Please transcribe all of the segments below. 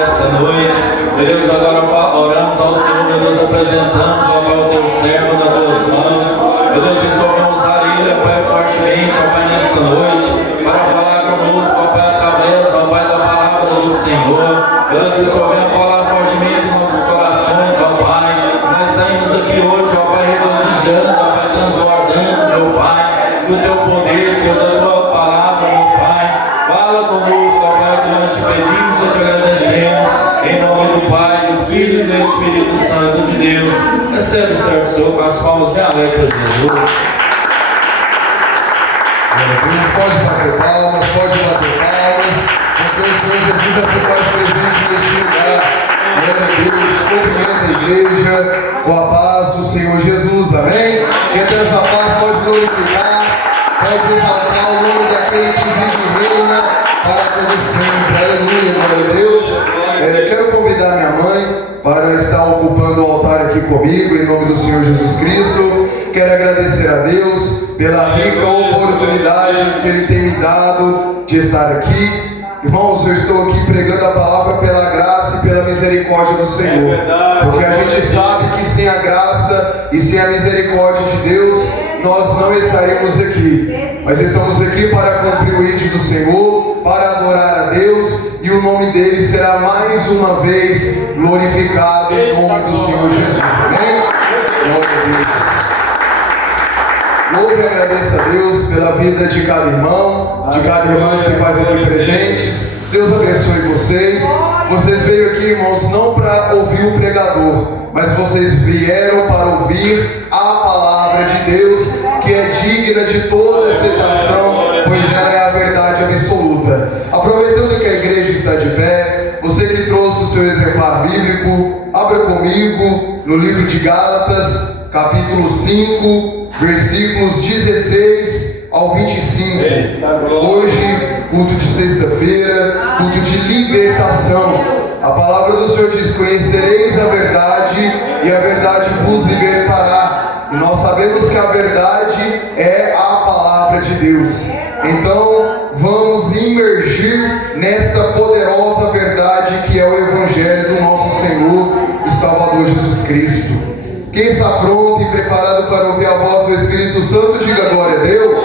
Essa noite, meu Deus, agora oramos ao Senhor, meu Deus, apresentamos, ó Pai, o teu servo nas tuas mãos, meu Deus, que só vamos usar ele, ó Pai, fortemente, ó Pai, nessa noite, para falar conosco, ó Pai, através, ó Pai, da palavra do Senhor, meu Deus, que só venha falar fortemente em nossos corações, ó Pai, nós saímos aqui hoje, ó Pai, regozijando, ó Pai, transbordando, meu Pai, do teu poder, Senhor, da tua palavra, meu Pai, fala conosco, ó Pai, que nós te pedimos e te agradecemos. Em nome do Pai, do Filho e do Espírito Santo de Deus. Recebe o servo seu com as palmas bem alegres, Jesus. Deus pode bater palmas, porque o Senhor Jesus já se faz presente neste lugar. Glória a Deus, cumprimenta a igreja com a paz do Senhor Jesus, amém? Quem tem essa paz pode glorificar, pode exaltar o nome daquele que vive e reina para todo sempre. Aleluia, glória a Deus. Quero convidar minha mãe para estar ocupando o altar aqui comigo, em nome do Senhor Jesus Cristo. Quero agradecer a Deus pela rica oportunidade que Ele tem me dado de estar aqui. Irmãos, eu estou aqui pregando a palavra pela graça e pela misericórdia do Senhor. Porque a gente sabe que sem a graça e sem a misericórdia de Deus, nós não estaremos aqui. Mas estamos aqui para cumprir o ID do Senhor, para adorar a Deus, e o nome dele será mais uma vez glorificado em nome do Senhor Jesus. Amém? Glória a Deus. Louve e agradeça a Deus pela vida de cada irmão, de cada irmã que se faz aqui presentes. Deus abençoe vocês. Vocês veio aqui, irmãos, não para ouvir o pregador, mas vocês vieram para ouvir a palavra de Deus, que é digna de toda aceitação, pois ela é a verdade absoluta. Aproveitando que a igreja está de pé, você que trouxe o seu exemplar bíblico, abra comigo no livro de Gálatas, capítulo 5, versículos 16 ao 25. Hoje, culto de sexta-feira, culto de libertação. A palavra do Senhor diz: conhecereis a verdade e a verdade vos libertará. E nós sabemos que a verdade é a palavra de Deus. Então, vamos imergir nesta poderosa verdade que é o Evangelho do nosso Senhor e Salvador Jesus Cristo. Quem está pronto e preparado para ouvir a voz do Espírito Santo, diga glória a Deus.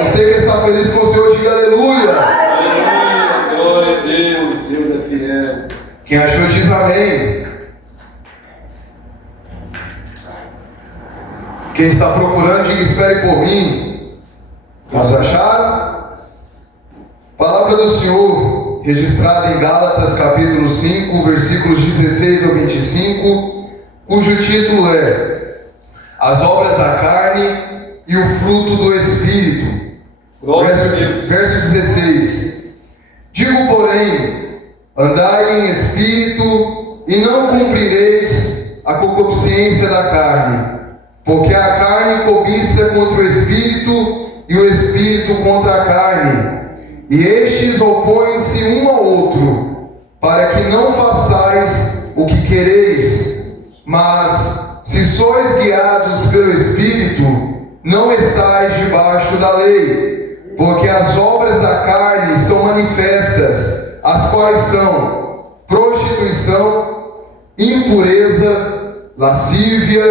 Você que está feliz com o Senhor, diga aleluia. Aleluia, glória a Deus, Deus é fiel. Quem achou, diz amém. Quem está procurando, diga espere por mim. Vamos achar? Palavra do Senhor, registrada em Gálatas capítulo 5, versículos 16 ao 25, cujo título é As Obras da Carne e o Fruto do Espírito. Verso 16. Digo, porém, andai em espírito e não cumprireis a concupiscência da carne, porque a carne cobiça contra o espírito e o espírito contra a carne, e estes opõem-se um ao outro, para que não façais o que quereis. Mas, se sois guiados pelo Espírito, não estáis debaixo da lei, porque as obras da carne são manifestas, as quais são prostituição, impureza, lascívia,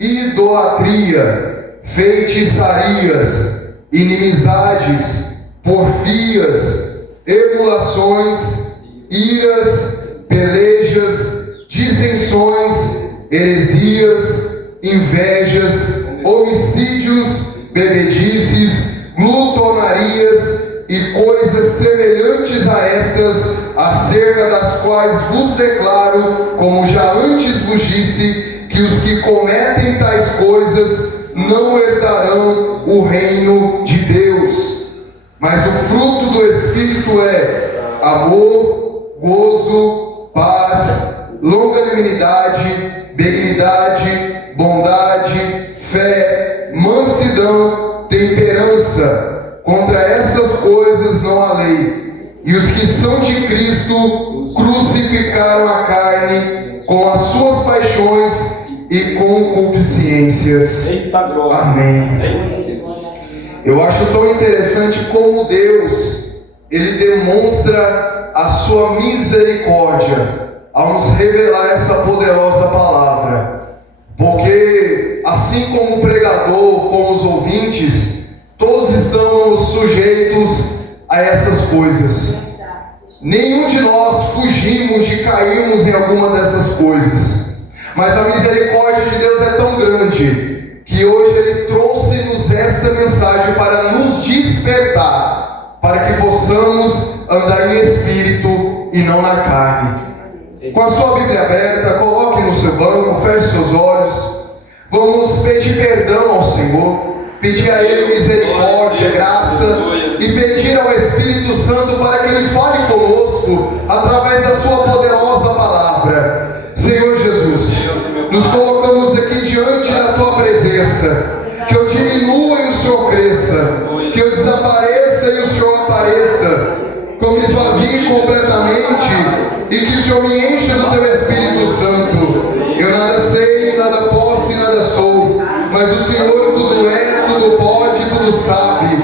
idolatria, feitiçarias, inimizades, porfias, emulações, iras, pelejas, dissensões, heresias, invejas, homicídios, bebedices, glutonarias e coisas semelhantes a estas, acerca das quais vos declaro, como já antes vos disse, que os que cometem tais coisas não herdarão o reino de Deus. Mas o fruto do Espírito é amor, gozo, paz, longanimidade, benignidade, bondade, fé, mansidão, temperança. Contra essas coisas não há lei. E os que são de Cristo crucificaram a carne com as suas paixões e concupiscências. Amém. Eu acho tão interessante como Deus, Ele demonstra a sua misericórdia ao nos revelar essa poderosa palavra. Porque assim como o pregador, como os ouvintes, todos estamos sujeitos a essas coisas. Nenhum de nós fugimos de cairmos em alguma dessas coisas. Mas a misericórdia de Deus é tão grande que hoje Ele trouxe-nos essa mensagem para nos despertar, para que possamos andar em espírito e não na carne. Com a sua Bíblia aberta, coloque no seu banco, feche seus olhos. Vamos pedir perdão ao Senhor, pedir a Ele misericórdia, graça, e pedir ao Espírito Santo para que Ele fale conosco através da sua poderosa palavra. Senhor Jesus, nos colocamos aqui diante da Tua presença. Que eu diminua e o Senhor cresça, que eu desapareça e o Senhor apareça, que eu me esvazie completamente e que o Senhor me encha do Teu Espírito Santo. Eu nada sei, nada posso e nada sou, mas o Senhor tudo é, tudo pode, tudo sabe.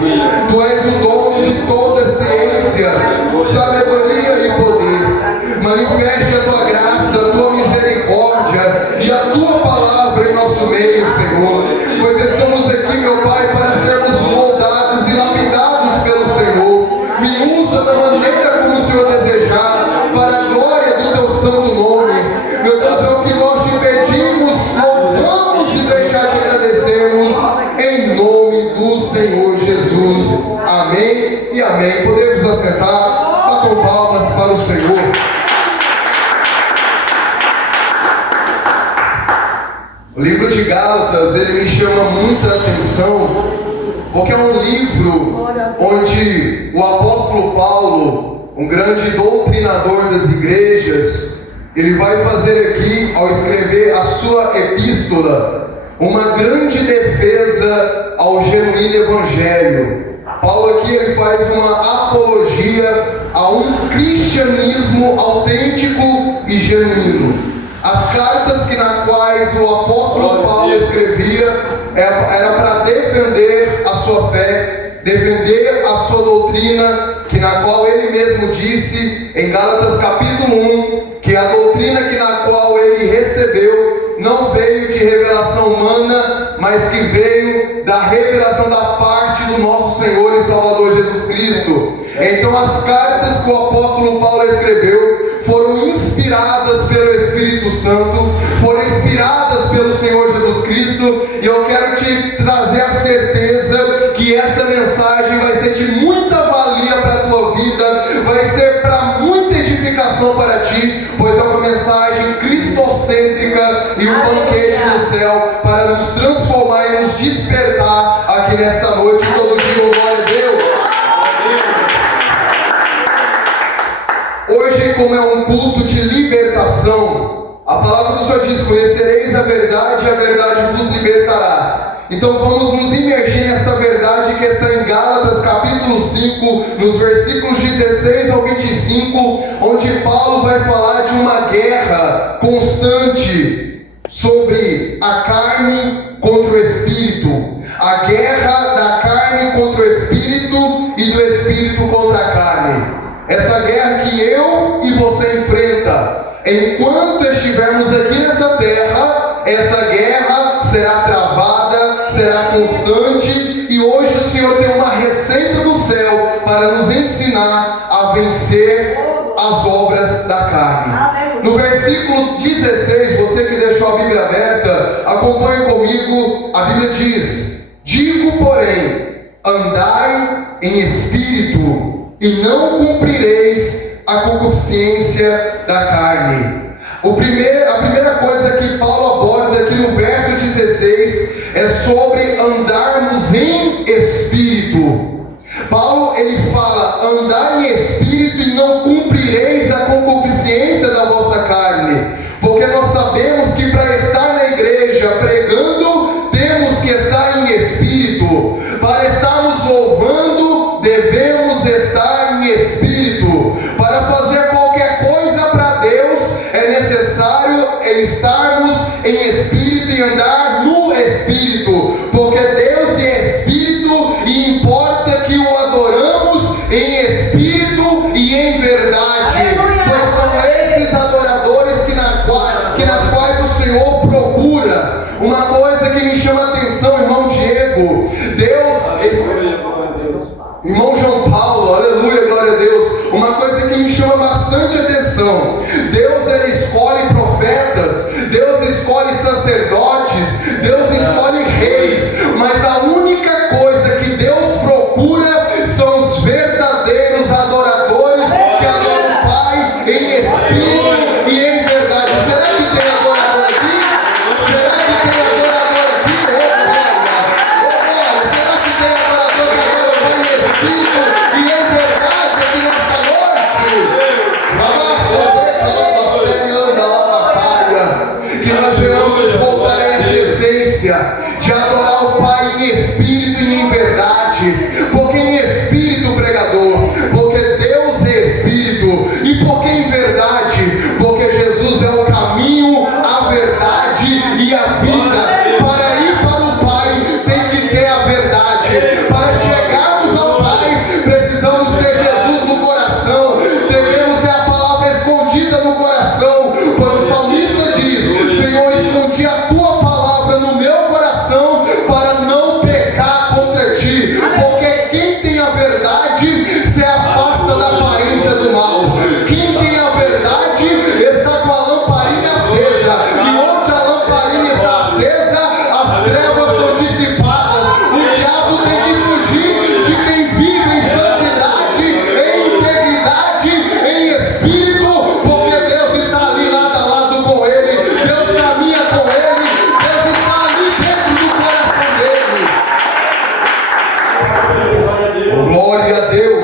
Tu és o dono de toda ciência, sabedoria e poder. Manifeste a Tua graça, a Tua misericórdia e a Tua palavra em nosso meio, Senhor, pois estamos aqui, meu Pai, para sermos moldados e lapidados pelo Senhor. Me usa da maneira como o Senhor desejar, para a glória do Teu santo nome. Meu Deus, é o que nós te pedimos, louvamos e desde já te agradecemos, em nome do Senhor Jesus. Amém e amém. Podemos assentar, batam palmas para o Senhor. O livro de Gálatas, ele me chama muita atenção, porque é um livro onde o apóstolo Paulo, um grande doutrinador das igrejas, ele vai fazer aqui, ao escrever a sua epístola, uma grande defesa ao genuíno evangelho. Paulo aqui ele faz uma apologia a um cristianismo autêntico e genuíno. As cartas nas quais o apóstolo Paulo escrevia era para defender a sua fé, defender a sua doutrina, que na qual ele mesmo disse em Gálatas capítulo 1, que a doutrina na qual ele recebeu não veio de revelação humana, mas que veio da revelação da parte do nosso Senhor e Salvador Jesus Cristo. Então as cartas que o apóstolo Paulo escreveu foram inspiradas pelo Espírito Santo, foram inspiradas pelo Senhor Jesus Cristo, e eu quero te trazer a certeza que essa mensagem vai ser de muita valia para a tua vida, vai ser para muita edificação para ti, pois é uma mensagem cristocêntrica e um banquete no céu para nos transformar e nos despertar aqui nesta noite. Todo dia, glória a Deus. Hoje, como é um culto de libertação, a palavra do Senhor diz: conhecereis a verdade e a verdade vos libertará. Então vamos nos imergir nessa verdade que está em Gálatas capítulo 5, nos versículos 16 ao 25, onde Paulo vai falar de uma guerra constante sobre a carne contra o espírito, a guerra da carne contra o espírito e do espírito contra a carne. Essa guerra que eu e você enfrenta, enquanto estivermos aqui nessa terra, essa guerra será travada, será constante, e hoje o Senhor tem uma receita do céu para nos ensinar a vencer as obras da carne. No versículo 16, você que deixou a Bíblia aberta, acompanhe comigo. A Bíblia diz: digo, porém, andai em espírito, e não cumprireis a concupiscência da carne. A primeira coisa que Paulo aborda aqui no verso 16 é sobre andarmos em espírito. Paulo ele fala: andar em espírito e não cumprireis a concupiscência da vossa carne, porque nós sabemos que para estar na igreja pregando temos que estar em espírito, para estarmos louvando devemos estar em espírito, para fazer qualquer coisa para Deus é necessário estarmos em espírito e andar no espírito, porque Deus é espírito e importa que o adoramos em espírito e em verdade. espírito e em verdade. Será que tem adorador aqui? Será que tem adorador aqui? Glória! Será que tem adorador que agora vai em espírito e em verdade aqui nesta noite? Que nós venhamos voltar a essa essência de adorar o Pai em espírito e em verdade. Porque em espírito, pregador, porque Deus é espírito. E porque em verdade, porque Jesus é o caminho, a verdade e a vida. Para ir para o Pai tem que ter a verdade. Para chegarmos ao Pai precisamos ter Jesus no coração. Devemos ter a palavra escondida no coração. Pois o salmista diz: Senhor, escondi a tua palavra no meu coração para não pecar contra ti. Porque quem tem a verdade se afasta da aparência do mal. Quem tem a verdade está com a lamparina acesa. E onde a lamparina está acesa, as trevas são dissipadas. O diabo tem que fugir de quem vive em santidade, em integridade, em espírito, porque Deus está ali lado a lado com ele. Deus caminha com ele. Deus está ali dentro do coração dele. Glória a Deus.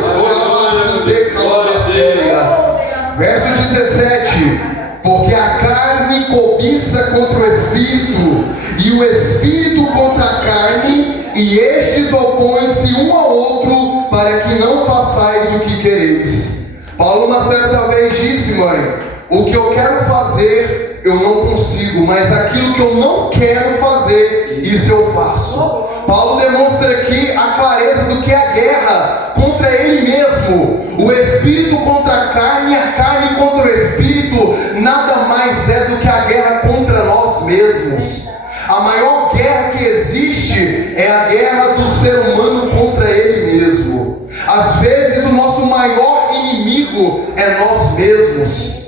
Verso 17: porque a carne cobiça contra o espírito, e o espírito contra a carne, e estes opõem-se um ao outro, para que não façais o que quereis. Paulo uma certa vez disse: mãe, o que eu quero fazer eu não consigo, mas aquilo que eu não quero fazer, isso eu faço. Paulo demonstra aqui a clareza do que é a guerra contra ele mesmo. O espírito contra a carne contra o espírito, nada mais é do que a guerra contra nós mesmos. A maior guerra que existe é a guerra do ser humano contra ele mesmo. Às vezes o nosso maior inimigo é nós mesmos.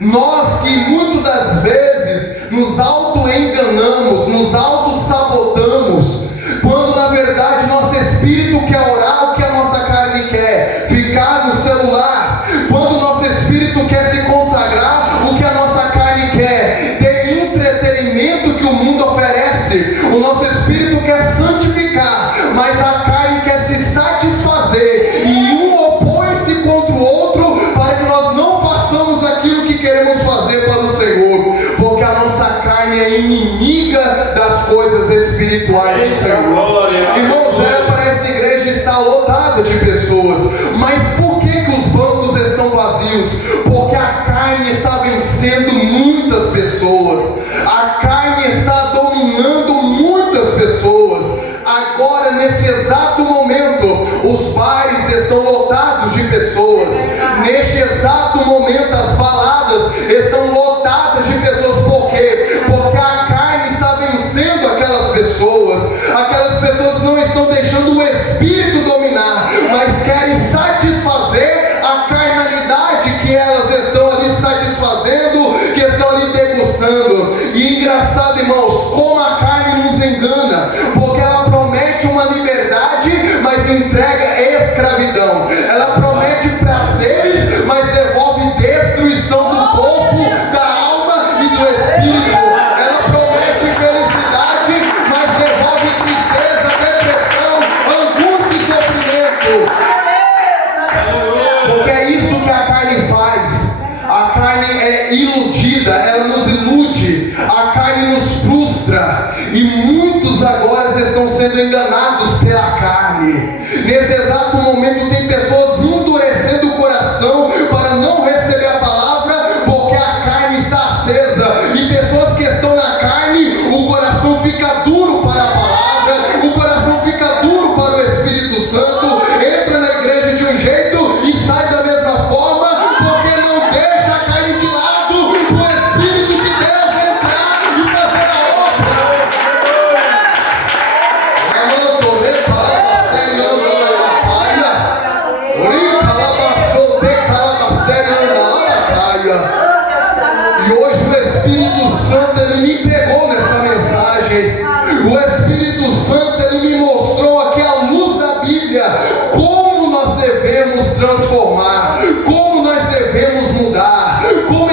Nós que muitas das vezes nos auto-enganamos, nos auto-sabotamos, quando na verdade nosso espírito quer orar o que a nossa carne quer, ficar no celular. Quando nosso espírito quer se consagrar o que a nossa carne quer, ter entretenimento que o mundo oferece. O nosso espírito quer santificar, mas a carne quer se satisfazer, e um opõe-se contra o outro para que nós não façamos aquilo que queremos fazer para o Senhor, porque a nossa carne é inimiga das coisas espirituais do Senhor. Irmãos, para essa igreja está lotada de pessoas, mas por que os bancos estão vazios? Porque a carne está vencendo muitas pessoas, a carne está dominando muitas pessoas. Agora, nesse exato momento, os bares estão lotados de pessoas. Neste exato momento, as baladas estão lotadas de pessoas. Por quê? Porque a carne está vencendo aquelas pessoas. Aquelas pessoas não estão deixando o espírito dominar, mas querem satisfazer a carnalidade que elas estão ali satisfazendo, que estão ali degustando. E engraçado, irmãos, como a carne nos engana, porque ela promete uma liberdade, mas entrega escravidão. Ela promete prazeres, mas devolve destruição do corpo, da alma e do espírito. Ela promete felicidade, mas devolve tristeza, depressão, angústia e sofrimento. Porque é isso que a carne faz. A carne é iludida, ela nos ilude, a carne nos frustra, e muitos agora estão sendo enganados pela carne. Nesse exato momento tem pessoas endurecendo o coração para não receber a palavra, porque a carne está acesa, e pessoas que estão na carne, o coração fica duro para a palavra, o coração fica duro para o Espírito Santo, entra na igreja de um jeito e sai da mesma forma, porque não deixa a carne de lado, o Espírito de Deus entrar e fazer a obra. E hoje o Espírito Santo, ele me pegou nesta mensagem. O Espírito Santo, ele me mostrou aqui à luz da Bíblia como nós devemos transformar, como nós devemos mudar, como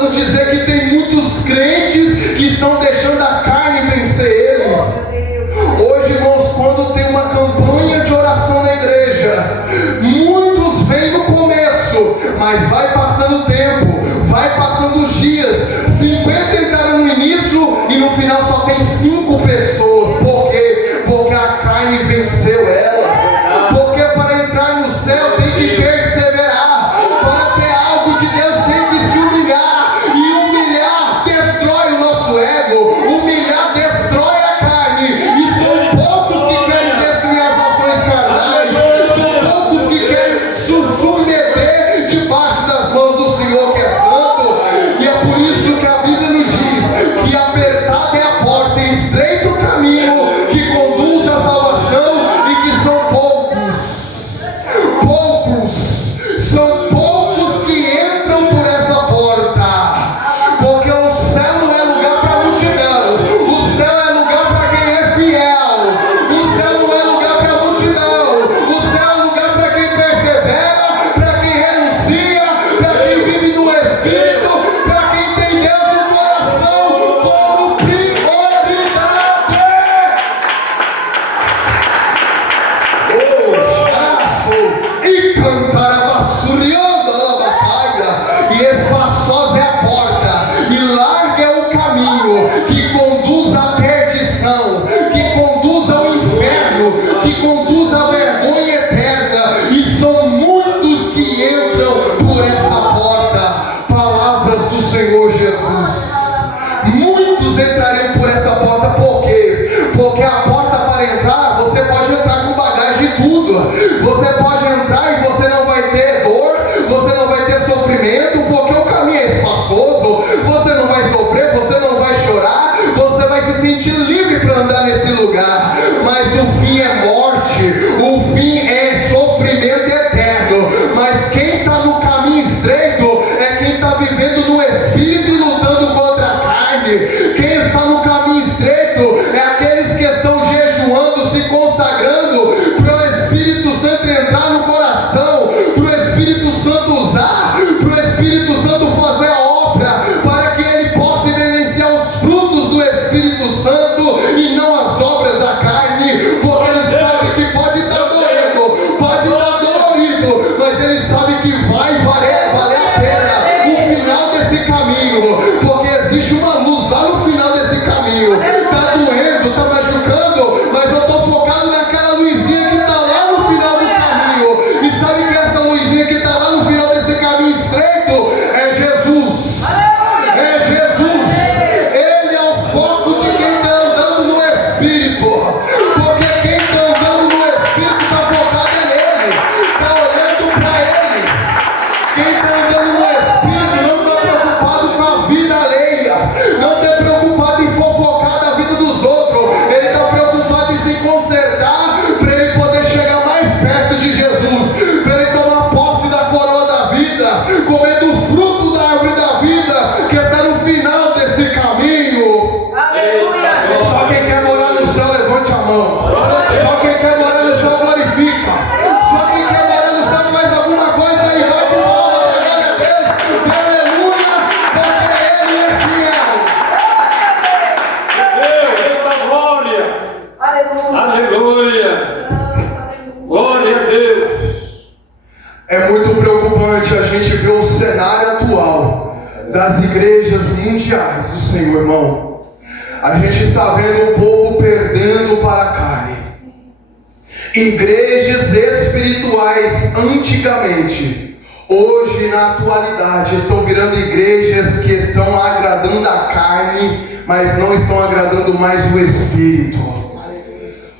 tentando dizer que tem muitos crentes que estão deixando a carne vencer eles. Hoje, irmãos, quando tem uma campanha de oração na igreja, muitos vêm no começo, mas vai passando o tempo, vai passando os dias, 50 entraram no início e no final só tem 5 pessoas. Por quê? Porque a carne venceu elas. Porque para entrar no céu tem que perseverar. Para ter algo de Deus tem que se humilhar. E humilhar destrói o nosso ego. Humilhar destrói a carne. E são poucos que querem destruir as ações carnais. São poucos que querem se submeter debaixo das mãos do Senhor, que é santo. E é por isso que a Bíblia nos diz que apertada é a porta e estreito o caminho que conduz à salvação, e que são são poucos que entram por essa porta, porque o céu não é lugar para multidão, o céu é lugar para quem é fiel, o céu não é lugar para multidão, o céu é lugar para quem persevera, para quem renuncia, para quem vive no Espírito, para quem tem Deus no coração como prioridade. E cantar a bassurianda da batalha, e espaçosa é a porta, e larga é o caminho que conduz à perdição, que conduz ao inferno, que conduz à vergonha eterna, e são muitos que entram por essa porta. Palavras do Senhor Jesus. Muitos entrarão por essa porta. Por quê? Porque a porta para entrar, você pode entrar com bagagem e tudo. Você pode entrar e você não vai ter dor, você não vai ter sofrimento, porque o caminho é espaçoso. Você não vai sofrer, você não vai chorar, você vai se sentir livre para andar nesse lugar. Mas o fim é morte, o fim é sofrimento eterno. Mas quem está no caminho estreito é quem está vivendo no Espírito e lutando contra a carne. Quem está no caminho estreito é aqueles que estão jejuando, se consagrando para o Espírito Santo entrar no coração, para o Espírito Santo usar, para o Espírito Santo fazer a obra, para que ele possa evidenciar os frutos do Espírito Santo e não as obras da carne, porque ele sabe que pode estar doendo, pode estar dolorido, mas ele sabe que vai valer a pena o final desse caminho, porque existe uma luz lá no final desse caminho. Está doendo, está machucando, mas eu estou focado naquela luzinha que está lá no final do caminho. E sabe que essa luzinha que está lá no final desse caminho estreito é Jesus. É Jesus. Ele é o foco de quem está andando no Espírito. Porque quem está andando no Espírito está focado nele, está olhando para ele. Quem está andando no Espírito não está preocupado com a vida alheia, não está preocupado em fofocar da vida dos outros. Ele está preocupado em se consertar para ele poder chegar mais perto de Jesus, para ele tomar posse da coroa da vida, comer do fruto da árvore da vida que está no final desse caminho. Aleluia. Só quem quer morar no céu, levante a mão. Só quem quer morar no céu, glorifica. Só quem quer morar no céu, faz alguma coisa aí, bate palma, glória a Deus, aleluia, porque ele é fiel. Eita glória. Aleluia. Glória a Deus. É muito preocupante a gente ver o cenário atual das igrejas mundiais do Senhor, irmão. A gente está vendo o povo perdendo para a carne. Igrejas espirituais antigamente, hoje na atualidade, estão virando igrejas que estão agradando a carne, mas não estão agradando mais o Espírito.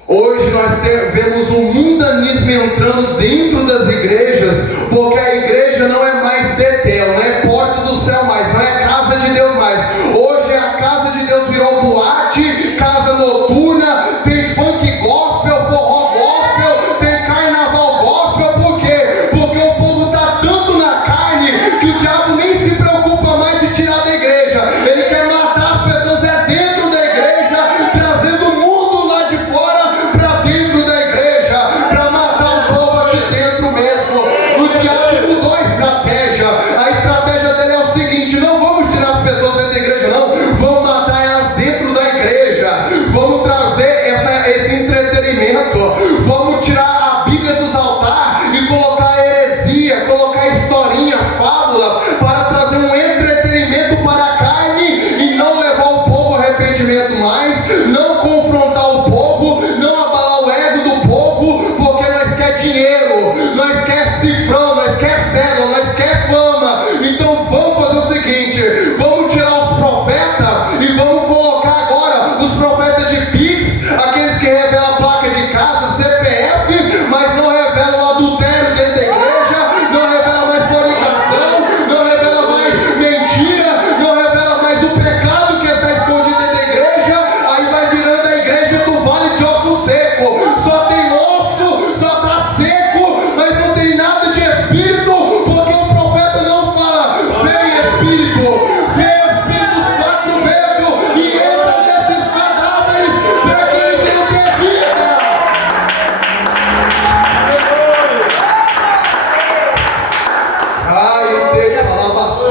Hoje nós vemos o mundanismo entrando dentro das igrejas, porque a igreja não é mais Betel, não é porta do céu mais, não é casa de Deus mais. Hoje a casa de Deus virou boate, casa noturna, tem funk gospel, forró gospel, tem carnaval gospel. Por quê? Porque o povo está tanto na carne que o diabo nem se preocupa mais de tirar da igreja. Ele quer matar as pessoas dentro da igreja, trazendo o mundo lá de fora para dentro da igreja, para matar o povo aqui dentro mesmo. O diabo mudou a estratégia.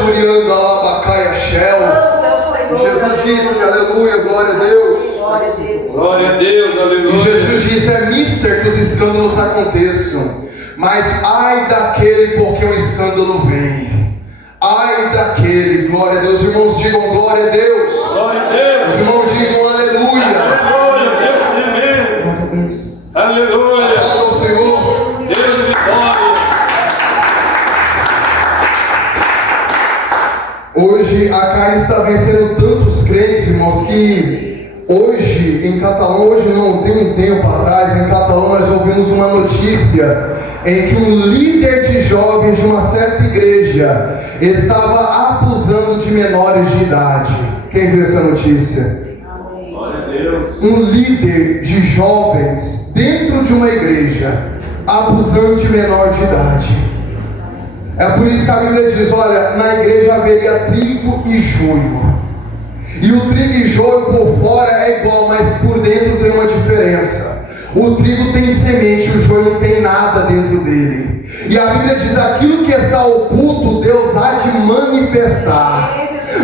Surianda, Labacaia, Shell. Jesus disse, aleluia, glória a Deus. Glória a Deus, aleluia. E Jesus disse, é mister que os escândalos aconteçam, mas ai daquele por quem o escândalo vem. Ai daquele, glória a Deus. Os irmãos digam glória a Deus. Glória a Deus. Os irmãos digam aleluia. Aleluia, Deus tremendo. Aleluia. Aplauda ao Senhor. Deus de vitória. Hoje a carne está vencendo tantos crentes, irmãos, que hoje em Catalão, hoje não, tem um tempo atrás, em Catalão nós ouvimos uma notícia em que um líder de jovens de uma certa igreja estava abusando de menores de idade. Quem viu essa notícia? Glória a Deus. Um líder de jovens dentro de uma igreja abusando de menor de idade. É por isso que a Bíblia diz, olha, na igreja haveria trigo e joio. E o trigo e joio por fora é igual, mas por dentro tem uma diferença. O trigo tem semente, o joio não tem nada dentro dele. E a Bíblia diz, aquilo que está oculto, Deus há de manifestar.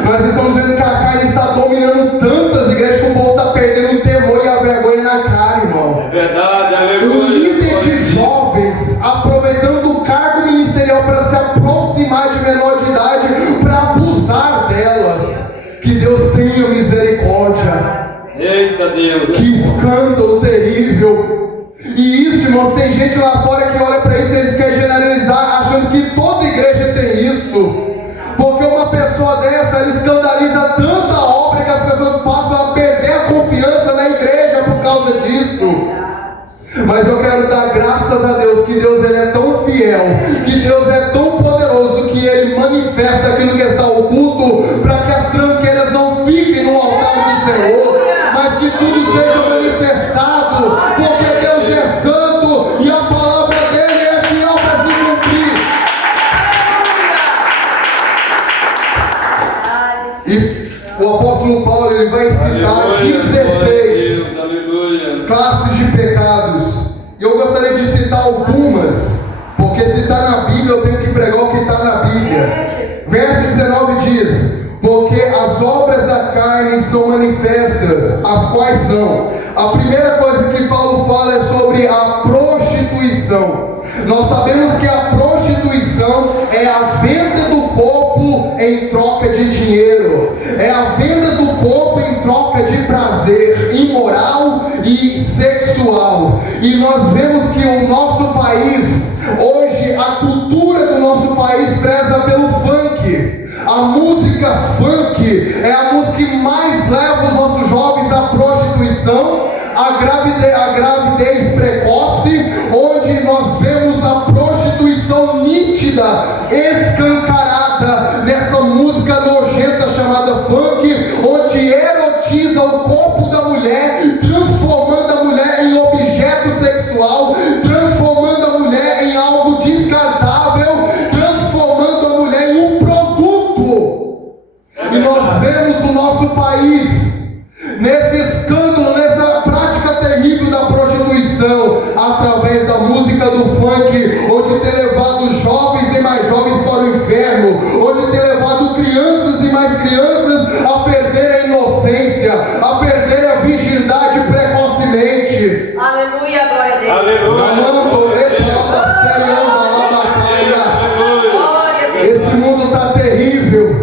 Nós estamos vendo que a carne está dominando tantas igrejas que o povo está perdendo o temor e a vergonha na cara, irmão. É verdade, aleluia. Um líder de jovens aproveitando o cargo ministerial para se aproximar de menor de idade, para abusar delas. Que Deus tenha misericórdia. Eita Deus. Que escândalo terrível. E isso, irmãos, tem gente lá fora que olha para isso e eles querem generalizar, achando que toda igreja tem isso. Porque uma pessoa dessa, ela escandaliza tanta obra que as pessoas passam a perder a confiança na igreja por causa disso. Mas eu quero dar graças a Deus, que Deus ele é tão fiel, que Deus é tão poderoso, que Ele manifesta aquilo que está oculto, para que as tranqueiras não fiquem no altar do Senhor, mas que tudo seja manifestado, porque Deus é santo e a palavra dele é fiel para se cumprir. E o apóstolo Paulo ele vai citar 16 classes de pecados. E eu gostaria de citar algumas, porque se está na Bíblia eu tenho que pregar o que está na Bíblia. Verso 19 diz: porque as obras da carne são manifestas, as quais são. A primeira coisa que Paulo fala é sobre a prostituição. Nós sabemos que a prostituição é a venda do corpo em troca de dinheiro, é a venda do corpo em troca de prazer imoral e sexual. E nós vemos que o nosso país, hoje, a cultura do nosso país preza pelo funk. A música funk é a música que mais leva os nossos jovens à prostituição, a gravidez precoce, onde nós vemos a prostituição nítida, escancarada nessa música nojenta chamada funk, onde erotiza o corpo da mulher, transformando a mulher em objeto sexual, transformando a mulher em algo descartável, transformando a mulher em um produto. E nós vemos o nosso país nesse escândalo, nessa prática terrível da prostituição, através da música do funk, onde tem levado jovens e mais jovens para o inferno, onde tem levado crianças e mais crianças a perder a inocência, a perder a virgindade precocemente. Aleluia, glória a Deus. Aleluia. Esse mundo está terrível.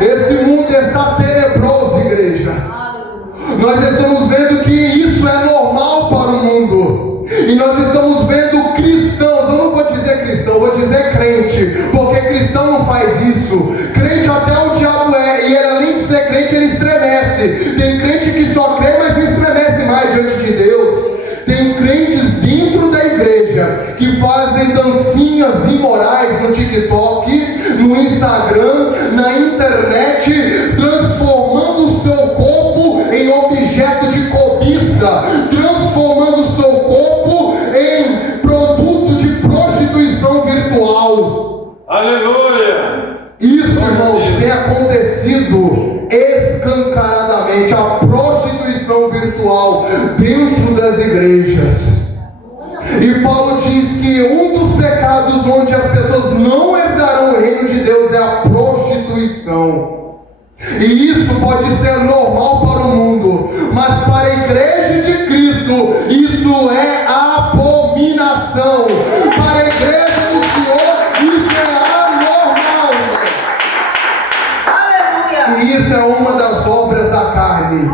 Esse mundo está tenebroso, igreja. Nós estamos vendo que isso é normal para o mundo. E nós estamos vendo cristãos, eu não vou dizer cristão, vou dizer crente, porque cristão não faz isso. Crente até o diabo é, e ele, além de ser crente, ele estremece. Tem crente que só crê, mas não estremece mais diante de Deus. Tem crentes dentro da igreja que fazem dancinhas imorais no TikTok, no Instagram, na internet, transformando o seu corpo em objeto de cobiça, transformando o seu corpo em produto de prostituição virtual. Aleluia. Isso, irmãos, tem acontecido escancaradamente, a prostituição virtual dentro das igrejas. E Paulo diz que um dos pecados onde as pessoas não herdarão o reino de Deus é a prostituição. E isso pode ser normal para o mundo, mas para a igreja de Cristo isso é abominação. Para a igreja do Senhor isso é anormal. Aleluia. E isso é uma das obras da carne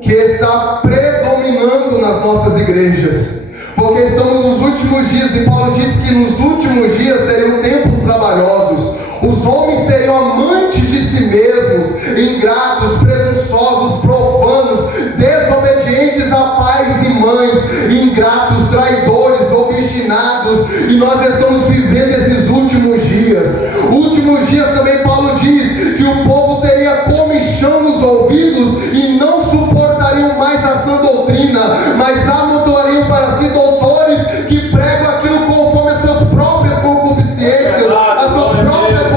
que está predominando nas nossas igrejas. Porque estamos nos últimos dias, e Paulo disse que nos últimos dias seriam tempos trabalhosos. Os homens seriam amantes de si mesmos, ingratos, presunçosos, profanos, desobedientes a pais e mães, ingratos, traidores, obstinados. E nós estamos vivendo esses últimos dias. Últimos dias também Paulo diz que o povo teria comichão nos ouvidos e não suportariam mais a sã doutrina, mas amodoriam para si doutores que pregam aquilo conforme as suas próprias concupiscências, as suas próprias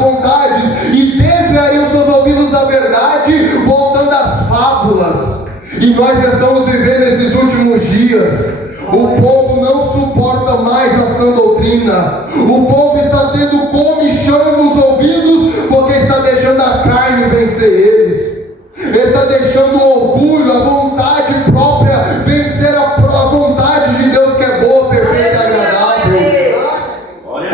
vontades, e desviariam seus ouvidos da verdade, voltando às fábulas. E nós estamos vivendo esses últimos dias. O povo não suporta mais a sã doutrina. O povo está tendo comichão nos ouvidos porque está deixando a carne vencer eles. Está deixando o orgulho, a vontade própria vencer a vontade de Deus, que é boa, perfeita e agradável.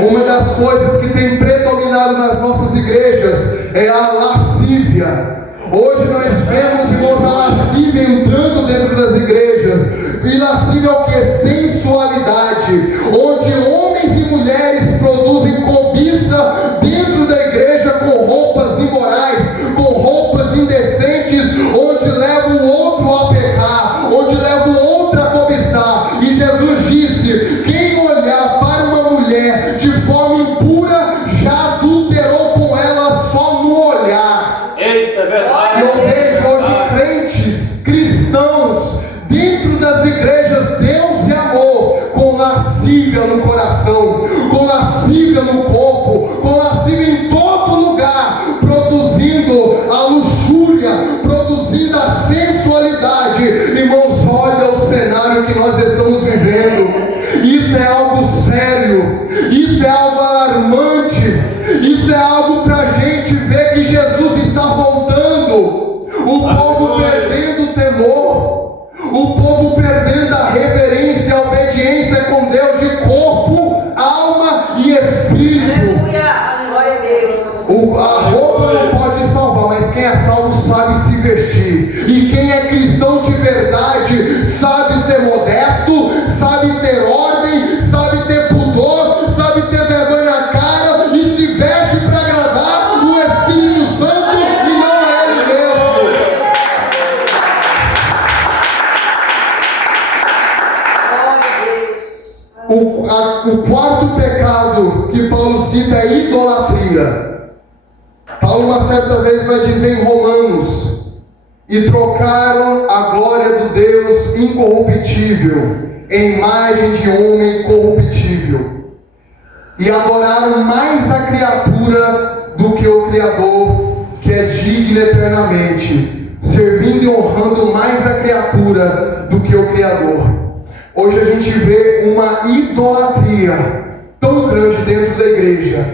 Uma das coisas que tem predominado nas nossas igrejas é a lascívia. Hoje nós vemos, irmãos, a lascívia entrando dentro das igrejas. E lascívia é o que? Sensualidade, onde homens e mulheres produzem cobiça dentro da igreja com roupas imorais, com roupas indecentes, onde leva o outro a pecar, onde leva o outro a cobiçar. E Jesus disse: quem olhar para uma mulher de forma impura já adulterou com ela só no olhar. Eita, é verdade. Eu vejo hoje crentes, cristãos, dentro das igrejas, Deus e amor, com lascívia no coração, com lascívia no corpo, com lascívia em todo lugar, produzindo a luxúria, produzindo a sensualidade. Irmãos, olha o cenário que nós estamos vivendo. Isso é algo sério, isso é algo alarmante, isso é algo para a gente ver que Jesus está voltando. O povo perdendo o temor, o povo perdendo a reverência, a obediência com Deus de corpo, alma e espírito. Aleluia. Glória a Deus. A roupa não pode salvar, mas quem é salvo sabe se vestir. E quem é cristão de verdade sabe ser modesto, sabe ter ordem, sabe ter pudor, sabe ter vergonha na cara e se veste para agradar o Espírito Santo e não a Ele mesmo. O quarto pecado que Paulo cita é idolatria. Paulo uma certa vez vai dizer em Romanos: e trocaram a glória do Deus incorruptível em imagem de homem corruptível, e adoraram mais a criatura do que o Criador, que é digno eternamente, servindo e honrando mais a criatura do que o Criador. Hoje a gente vê uma idolatria tão grande dentro da igreja,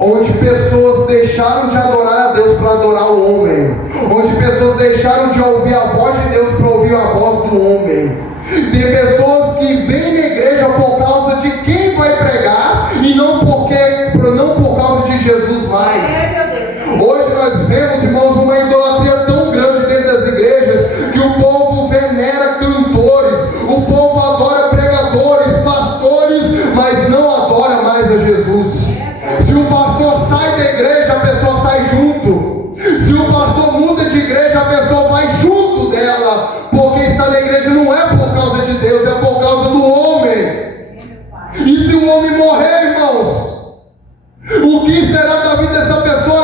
onde pessoas deixaram de adorar a Deus para adorar o homem, onde pessoas deixaram de ouvir a voz de Deus para ouvir a voz do homem. Tem pessoas que vêm na igreja por causa de quem vai pregar e não por causa de Jesus mais. Hoje nós vemos, irmãos, uma idolatria tão grande dentro das igrejas que o povo venera cantores, o povo adora pregadores, pastores, mas não adora mais a Jesus. Se o pastor sai da igreja, a pessoa sai junto. Se o pastor muda de igreja, a pessoa vai junto dela, porque estar na igreja não é por causa de Deus, é por causa do homem. E se o homem morrer, irmãos, o que será da vida dessa pessoa?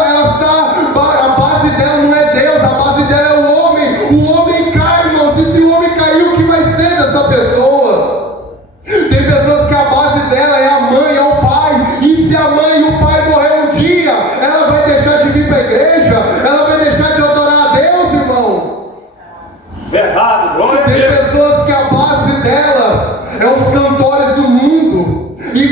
A base dela não é Deus, a base dela é o homem. O homem cai, irmãos, e se o homem cair, o que vai ser dessa pessoa? Tem pessoas que a base dela é a mãe, é o pai, e se a mãe e o pai morrer um dia, ela vai deixar de vir para a igreja? Ela vai deixar de adorar a Deus, irmão? Verdade, glória a Tem Deus. pessoas que a base dela é os cantores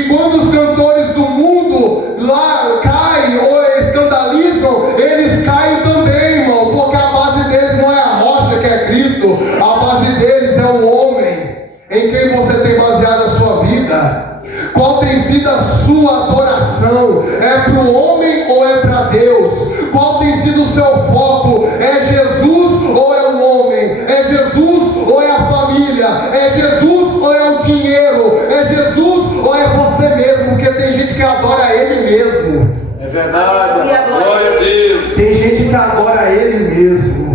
E quando os cantores do mundo lá caem ou escandalizam, eles caem também, irmão, porque a base deles não é a rocha que é Cristo, a base deles é o homem em quem você tem baseado a sua vida. Qual tem sido a sua adoração? É para o homem ou é para Deus? Qual tem sido o seu foco? É Jesus ou é o homem? É Jesus ou é a família? É Jesus ou é o dinheiro? É Jesus ou é você mesmo? Porque tem gente que adora Ele mesmo. É verdade. Glória a Deus. Tem gente que adora Ele mesmo.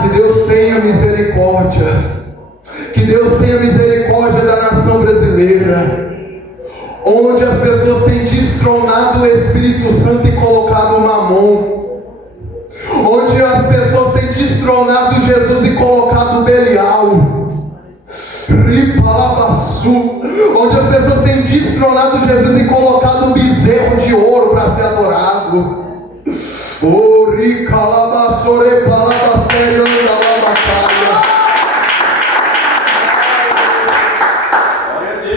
Que Deus tenha misericórdia. Que Deus tenha misericórdia da nação brasileira, onde as pessoas têm destronado o Espírito Santo e colocado o Mamon, onde as pessoas têm destronado Jesus e colocado o Belial, onde as pessoas têm destronado Jesus e colocado um bezerro de ouro para ser adorado.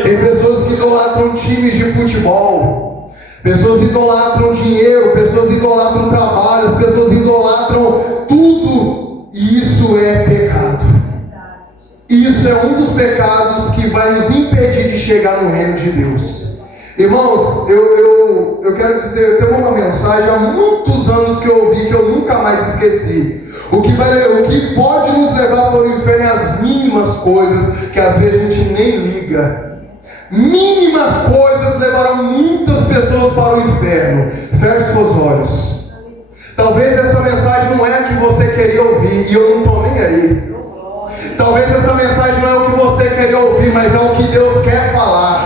Tem pessoas que idolatram times de futebol, pessoas idolatram dinheiro, pessoas idolatram trabalho, as pessoas idolatram tudo, e isso é pecado. Isso é um dos pecados que vai nos impedir de chegar no reino de Deus. Irmãos, eu quero dizer, eu tenho uma mensagem há muitos anos que eu ouvi, que eu nunca mais esqueci. O que pode nos levar para o inferno é as mínimas coisas, que às vezes a gente nem liga. Mínimas coisas levarão muitas pessoas para o inferno. Feche seus olhos. Talvez essa mensagem não é a que você queria ouvir, e eu não estou nem aí. Talvez essa mensagem não é o que você queria ouvir, mas é o que Deus quer falar.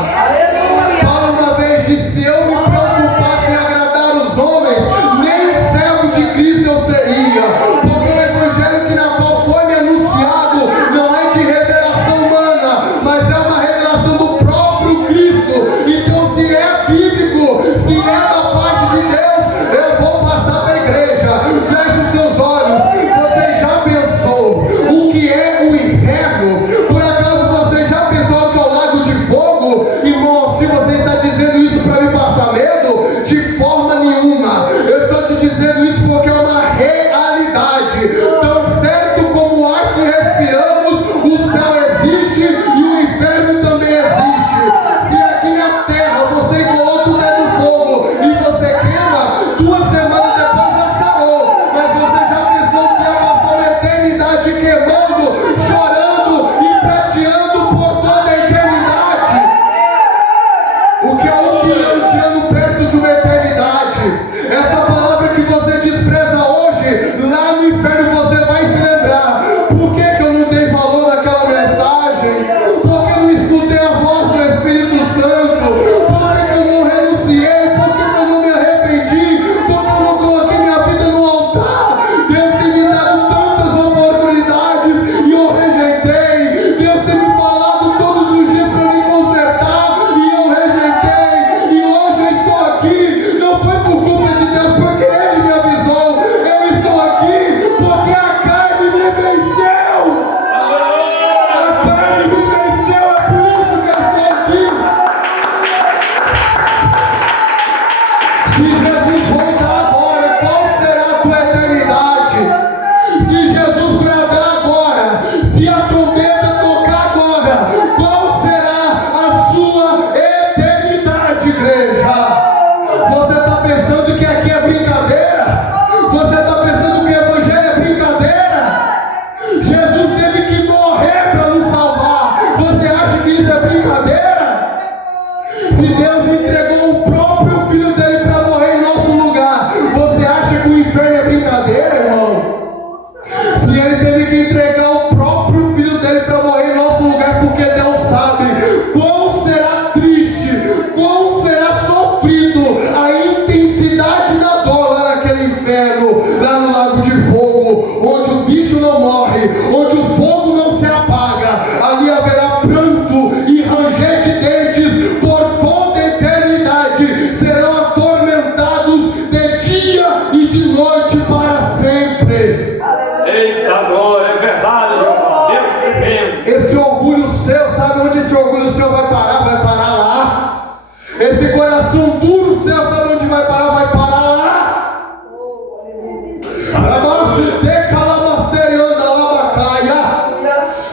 Paulo uma vez disse: se eu me preocupasse em agradar os homens, nem servo de Cristo eu seria. Porque o evangelho que na qual foi me anunciado não é de revelação humana, mas é uma revelação do próprio Cristo. Então, se é bíblico, se é da parte de Deus, eu vou passar para a igreja. Feche os seus olhos. Você já pensou o que é o inferno? Por acaso você já pensou que é o lago de fogo? Irmão, se você está dizendo isso para me passar medo, de forma nenhuma. Eu estou te dizendo isso porque é uma realidade. Tão certo como o ar que respiramos, o céu existe e o inferno também existe. Se aqui na terra você coloca o dedo no fogo e você queima, 2 semanas depois já sarou. Mas você já pensou que ia passar uma eternidade queimando, chorando e prateando por toda a eternidade? O que é 1 bilhão de anos perto de uma eternidade? Essa palavra que você despreza hoje, lá no inferno você vai se lembrar. Por que eu não dei valor naquela mensagem? Por que eu não escutei a voz do Espírito Santo? Por que eu não renunciei? Por que eu não me arrependi? Por que eu não coloquei minha vida no altar? Deus tem me dado tantas oportunidades e eu rejeitei. Deus tem me falado todos os dias para me consertar e eu rejeitei. E hoje eu estou aqui, não foi por culpa de Deus, porque Ele me avisou. Eu estou aqui porque a carne me venceu. A carne me venceu, é por isso que eu estou aqui. Se Jesus voltar agora, qual será a tua eternidade? Se Jesus bradar agora, se a trombeta tocar agora, qual será a sua eternidade, igreja? Você está pensando que aqui é brincadeira? Você está pensando que o evangelho é brincadeira? Jesus teve que morrer para nos salvar. Você acha que isso é brincadeira? Se Deus entregou o próprio Filho dele para morrer em nosso lugar, você acha que o inferno é brincadeira, irmão? Se Ele teve que entregar o próprio Filho dele para morrer em nosso lugar, porque Deus sabe quão será triste, quão será sofrido a intensidade da dor lá naquele inferno, lá no lago de fogo, onde o bicho não morre, onde o fogo não se apaga. Ali haverá pranto e ranger de dentes por toda a eternidade. sabe onde esse orgulho seu vai parar? Vai parar lá. Esse coração duro seu, sabe onde vai parar? Vai parar lá.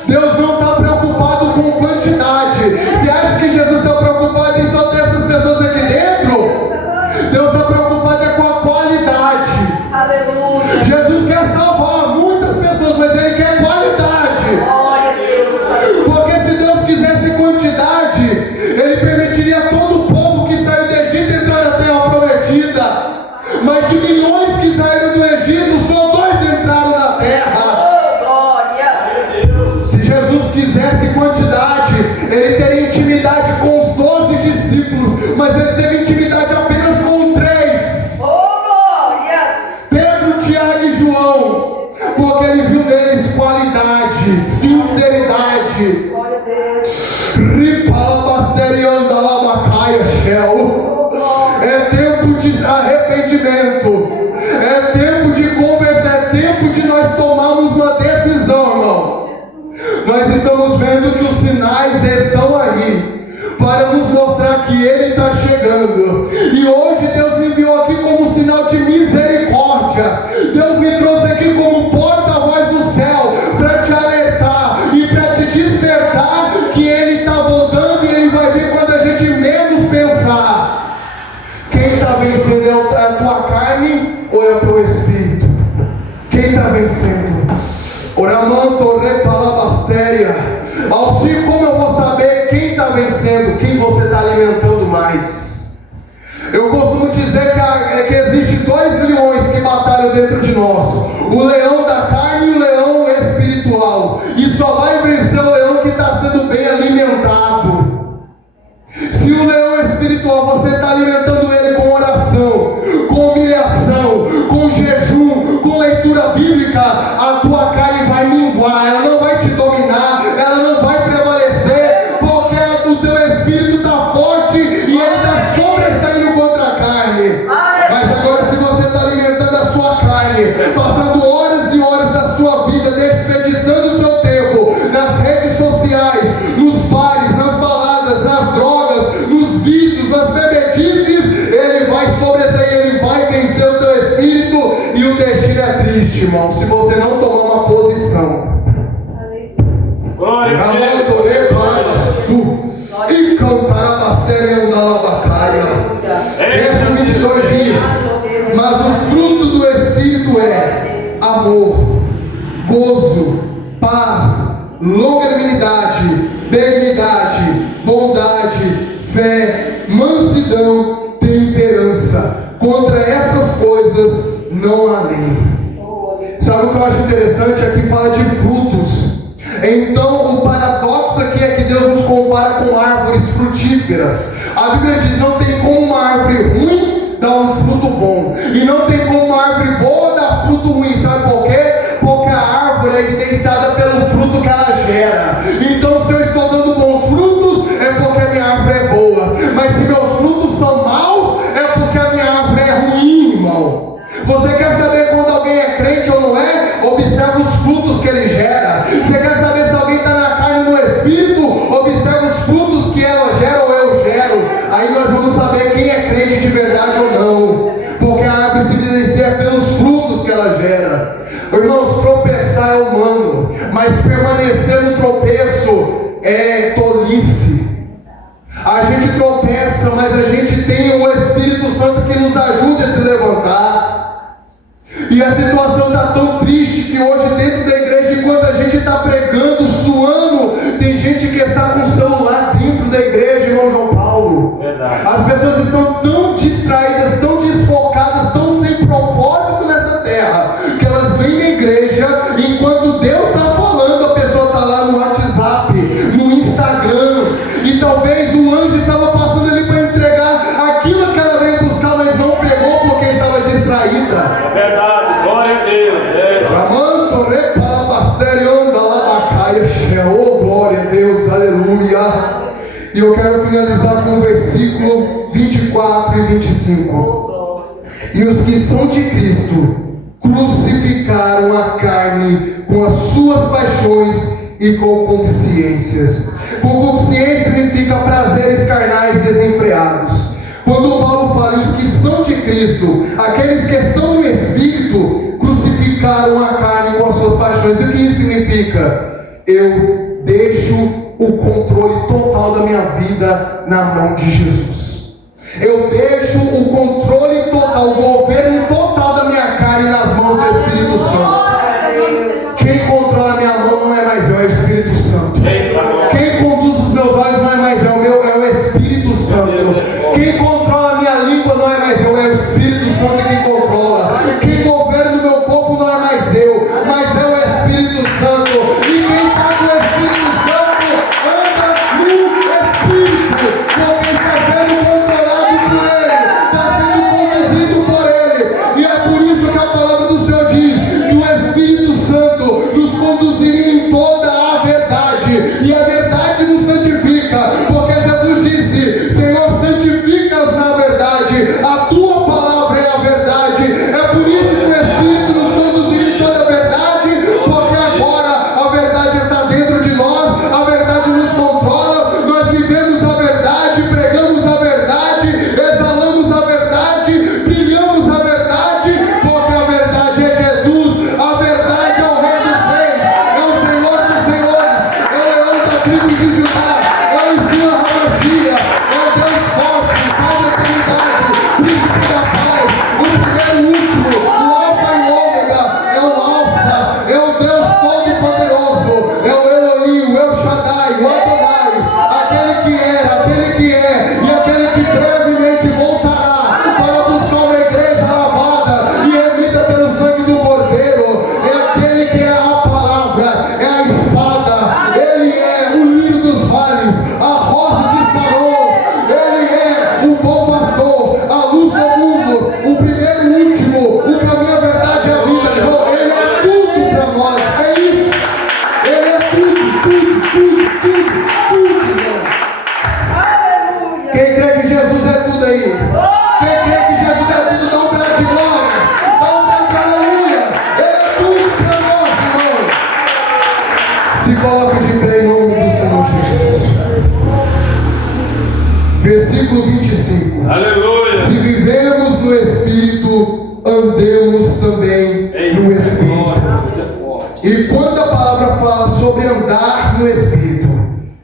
Deus não está preocupado com quantidade. Você acha que Jesus está preocupado em só ter essas pessoas aqui dentro? Deus está preocupado é com a qualidade. Aleluia. Jesus quer salvar muitas pessoas, mas Ele quer qualidade. Glória a Deus. Porque se Deus quisesse quantidade, Ele permitiria todo o povo que saiu do Egito entrar na terra prometida. Mas de milhões que saíram do Egito, só 2 entraram na terra. Oh, glória. Se Jesus quisesse quantidade, Ele teria intimidade com os 12 discípulos, mas Ele teve intimidade apenas com 3. Oh, glória. Pedro, Tiago e João, porque Ele viu neles qualidade, sinceridade. Glória a Deus. É tempo de arrependimento, é tempo de conversa, é tempo de nós tomarmos uma decisão, irmãos. Nós estamos vendo que os sinais estão aí para nos mostrar que Ele está chegando. E hoje Deus me enviou aqui como sinal de misericórdia. Deus me trouxe aqui como porta-voz do céu para te alertar e para te despertar que Ele está voltando e Ele vai vir quando a gente menos pensar. Quem está vencendo é a tua carne ou é o teu espírito? Quem está vencendo? Oramanto repalabastéria. Assim como eu vou saber quem está vencendo, quem você está alimentando mais? Eu costumo dizer que existem 2 leões que batalham dentro de nós: o leão da carne e o leão espiritual. E só vai vencer o leão que está sendo bem alimentado. Se o leão espiritual você está alimentando ele com oração, com humilhação, com jejum, com leitura bíblica, a tua carne vai minguar, ela não vai te dominar, ela não vai prevalecer, porque o teu espírito está forte e ele está sobressaindo contra a carne. Mas agora, se você está alimentando a sua carne, passando horas e horas da sua vida, desperdiçando o seu tempo nas redes sociais, nos bares, nas baladas, nas drogas, nos vícios, nas bebedices, ele vai sobressair, ele vai vencer o teu espírito. E o destino é triste, irmão, se você não tomar uma posição. Glória a Deus. E cantar a bastéria andalabacaia. Verso 22 diz: mas o fruto do Espírito é amor, gozo, paz, longanimidade, benignidade, bondade, fé, mansidão, temperança. Contra essas coisas não há lei. Sabe o que eu acho interessante? Aqui fala de frutos. Então o paradoxo aqui é que Deus nos compara com árvores frutíferas. A Bíblia diz: não tem como uma árvore ruim dar um fruto bom, e não tem como uma árvore boa dar fruto ruim. Sabe por quê? Porque a árvore é evidenciada pelo fruto que ela gera. Então, se eu estou dando bons frutos, é porque a minha árvore é boa. Mas se meus frutos são maus, é porque a minha árvore é ruim, irmão. Você quer saber quando alguém é crente ou não é? Observa os frutos que ele gera. Você quer saber se alguém está na carne ou no espírito? Observa os frutos que ela gera ou eu gero. Aí nós vamos saber quem é crente de verdade ou não. Porque a árvore se evidencia pelos frutos que ela gera. Irmãos, tropeçar é humano, mas permanecer no tropeço é tolice. A gente tropeça, mas a gente tem o Espírito Santo que nos ajuda a se levantar. E a situação está tão triste que hoje dentro da igreja, enquanto a gente está pregando, suando, tem gente que está com o celular dentro da igreja, irmão João Paulo. Verdade. As pessoas estão tão distraídas, tão desfocadas, tão sem propósito nessa terra, que elas vêm na igreja, enquanto Deus está falando, a pessoa está lá no WhatsApp, no Instagram, e talvez o anjo estava passando ali para entregar aquilo que ela veio buscar, mas não pegou porque estava distraída. É verdade, glória a Deus. Oh, glória a Deus, aleluia. E eu quero finalizar com o versículo 24 e 25. E os que são de Cristo crucificaram a carne com as suas paixões e concupiscências. Concupiscência significa prazeres carnais desenfreados. Quando Paulo fala, os que são de Cristo, aqueles que estão no Espírito, crucificaram a carne com as suas paixões. O que isso significa? Eu deixo o controle total da minha vida na mão de Jesus. Eu deixo o controle total, o governo total da minha carne nas mãos do Espírito Santo. Quem controla a minha mão não é mais eu, é o Espírito Santo. Quem conduz os meus olhos não é mais eu, é o Espírito Santo. Quem controla a minha língua não é mais eu, é o Espírito Santo quem controla. Quem governa o meu corpo não é mais eu, mas é o Espírito Santo. E quem está com o Espírito Santo anda no Espírito, porque está sendo controlado por Ele, está sendo conduzido por Ele. E é por isso que a palavra do Senhor diz que o Espírito Santo nos conduziria em toda a verdade, e a verdade nos santifica, porque Jesus disse: Senhor, santifica-os na verdade, a tua palavra é a verdade. É por isso que o Espírito nos conduzir em toda a verdade, porque agora a verdade está dentro de nós, a verdade nos controla, nós vivemos a verdade, pregamos a verdade, exalamos a verdade, brilhamos a verdade, porque a verdade é Jesus, a verdade é o Rei dos Reis, é o Senhor dos Senhores, é o leão da tribo de Judá, é o Yeshua HaMashiach, é o Deus forte, Pai da eternidade, Príncipe da paz, o primeiro e o último, o Alfa e o Ômega, é o Alfa, é o Deus Todo-Poderoso, é o Elohim, o El Shaddai, o Adonai, aquele que era, aquele que é e aquele que brevemente voltará para buscar uma igreja lavada e remida pelo sangue do Cordeiro. É aquele que é a palavra, é a espada, ele é o lírio dos vales, a rosa de Saron, ele é o bom pastor, a luz do mundo, o primeiro e o último, o caminho, a verdade e a vida. Irmão, ele é tudo para nós, é isso. Ele é tudo, irmão. Aleluia. Quem crê que Jesus é tudo aí? Quem crê que Jesus é tudo, dá um grande glória, dá um grande aleluia. Ele é tudo para nós, irmão. Se coloque de pé em nome do Senhor Jesus. Versículo 25. Aleluia. Se vivemos no Espírito, andemos também no Espírito. E quando a palavra fala sobre andar no Espírito,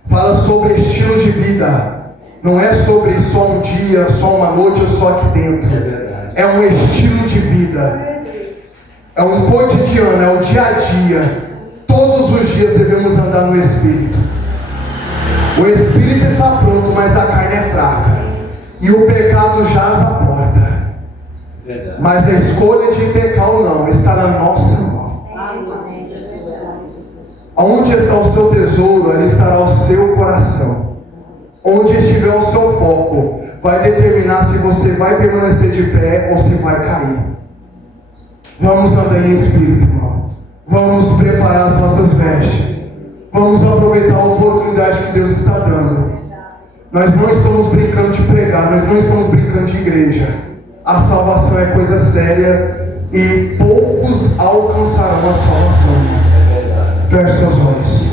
fala sobre estilo de vida. Não é sobre só um dia, só uma noite ou só aqui dentro. É um estilo de vida. É um cotidiano, é o dia a dia. Todos os dias devemos andar no Espírito. O Espírito está pronto, mas a carne é fraca. E o pecado jaz à porta. Mas a escolha de pecar ou não está na nossa mão. Onde está o seu tesouro, ali estará o seu coração. Onde estiver o seu foco, vai determinar se você vai permanecer de pé ou se vai cair. Vamos andar em Espírito, irmão. Vamos preparar as nossas vestes. Vamos aproveitar a oportunidade que Deus está dando. Nós não estamos brincando de pregar, nós não estamos brincando de igreja. A salvação é coisa séria e poucos alcançarão a salvação. Feche seus olhos.